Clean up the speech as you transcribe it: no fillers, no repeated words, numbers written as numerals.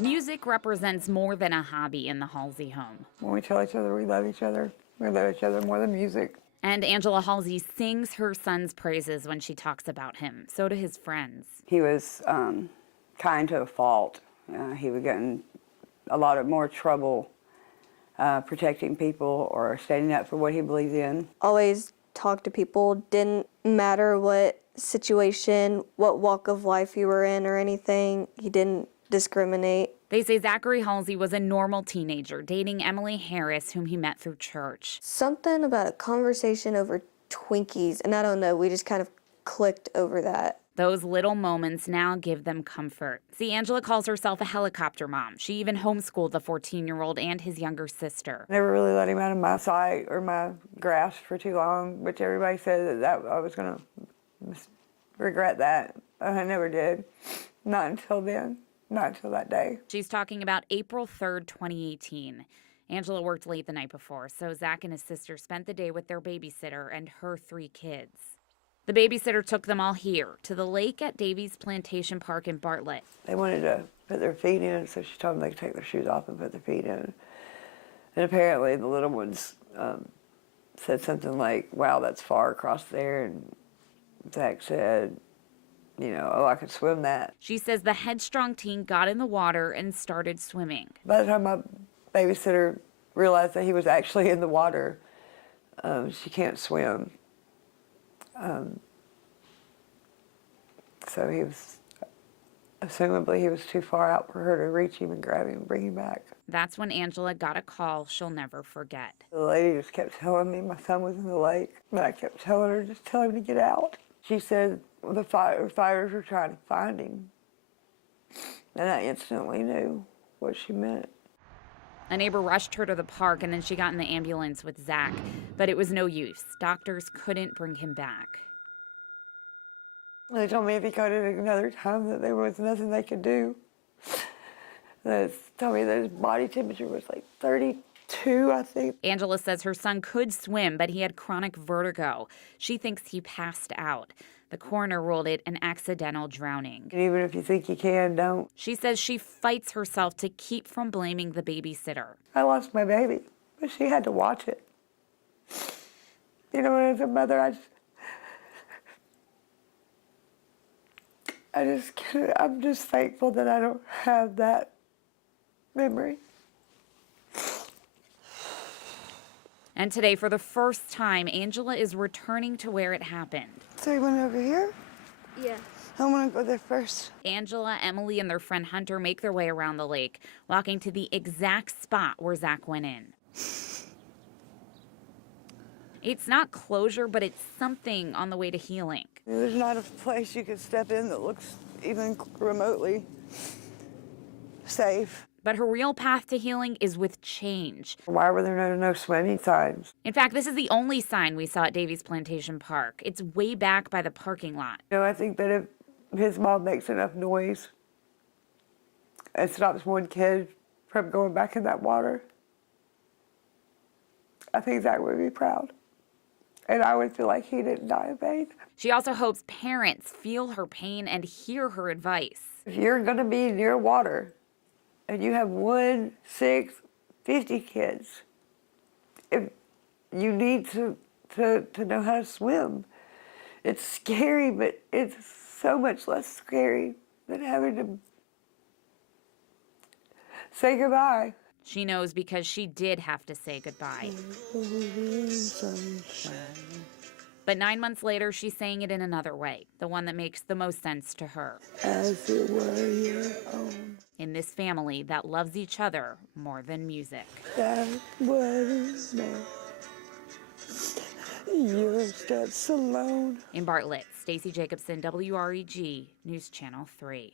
Music represents more than a hobby in the Halsey home. When we tell each other we love each other more than music. And Angela Halsey sings her son's praises when she talks about him. So do his friends. He was kind to a fault. He would get in a lot of more trouble protecting people or standing up for what he believed in. Always talked to people, didn't matter what situation, what walk of life you were in or anything. He didn't discriminate. They say Zachary Halsey was a normal teenager dating Emily Harris, whom he met through church. Something about a conversation over Twinkies, and I don't know, we just kind of clicked over that. Those little moments now give them comfort. See, Angela calls herself a helicopter mom. She even homeschooled the 14-year-old and his younger sister. Never really let him out of my sight or my grasp for too long, which everybody said that I was going to regret that. I never did. Not until then. Not until that day. She's talking about April 3rd, 2018. Angela worked late the night before, so Zach and his sister spent the day with their babysitter and her 3 kids. The babysitter took them all here, to the lake at Davies Plantation Park in Bartlett. They wanted to put their feet in, so she told them they could take their shoes off and put their feet in. And apparently the little ones said something like, "Wow, that's far across there." And Zach said, "You know, oh, I could swim that." She says the headstrong teen got in the water and started swimming. By the time my babysitter realized that he was actually in the water, she can't swim. So assumably he was too far out for her to reach him and grab him and bring him back. That's when Angela got a call she'll never forget. The lady just kept telling me my son was in the lake, but I kept telling her, just tell him to get out. She said the fighters were trying to find him, and I instantly knew what she meant. A neighbor rushed her to the park, and then she got in the ambulance with Zach, but it was no use. Doctors couldn't bring him back. They told me if he got it another time that there was nothing they could do. They told me that his body temperature was like 32, I think. Angela says her son could swim, but he had chronic vertigo. She thinks he passed out. The coroner ruled it an accidental drowning. And even if you think you can, don't. She says she fights herself to keep from blaming the babysitter. I lost my baby, but she had to watch it. You know, as a mother, I'm just thankful that I don't have that memory. And today, for the first time, Angela is returning to where it happened. So you went over here? Yeah. I want to go there first. Angela, Emily, and their friend Hunter make their way around the lake, walking to the exact spot where Zach went in. It's not closure, but it's something on the way to healing. There's not a place you could step in that looks even remotely safe. But her real path to healing is with change. Why were there no swimming signs? In fact, this is the only sign we saw at Davies Plantation Park. It's way back by the parking lot. You know, I think that if his mom makes enough noise and stops one kid from going back in that water, I think Zach would be proud. And I would feel like he didn't die in vain. She also hopes parents feel her pain and hear her advice. If you're going to be near water and you have 1, 6, 50 kids, if you need to know how to swim. It's scary, but it's so much less scary than having to say goodbye. She knows because she did have to say goodbye. But 9 months later, she's saying it in another way, the one that makes the most sense to her. As it were your own. In this family that loves each other more than music. That was me. Your steps alone. In Bartlett, Stacey Jacobson, WREG News Channel 3.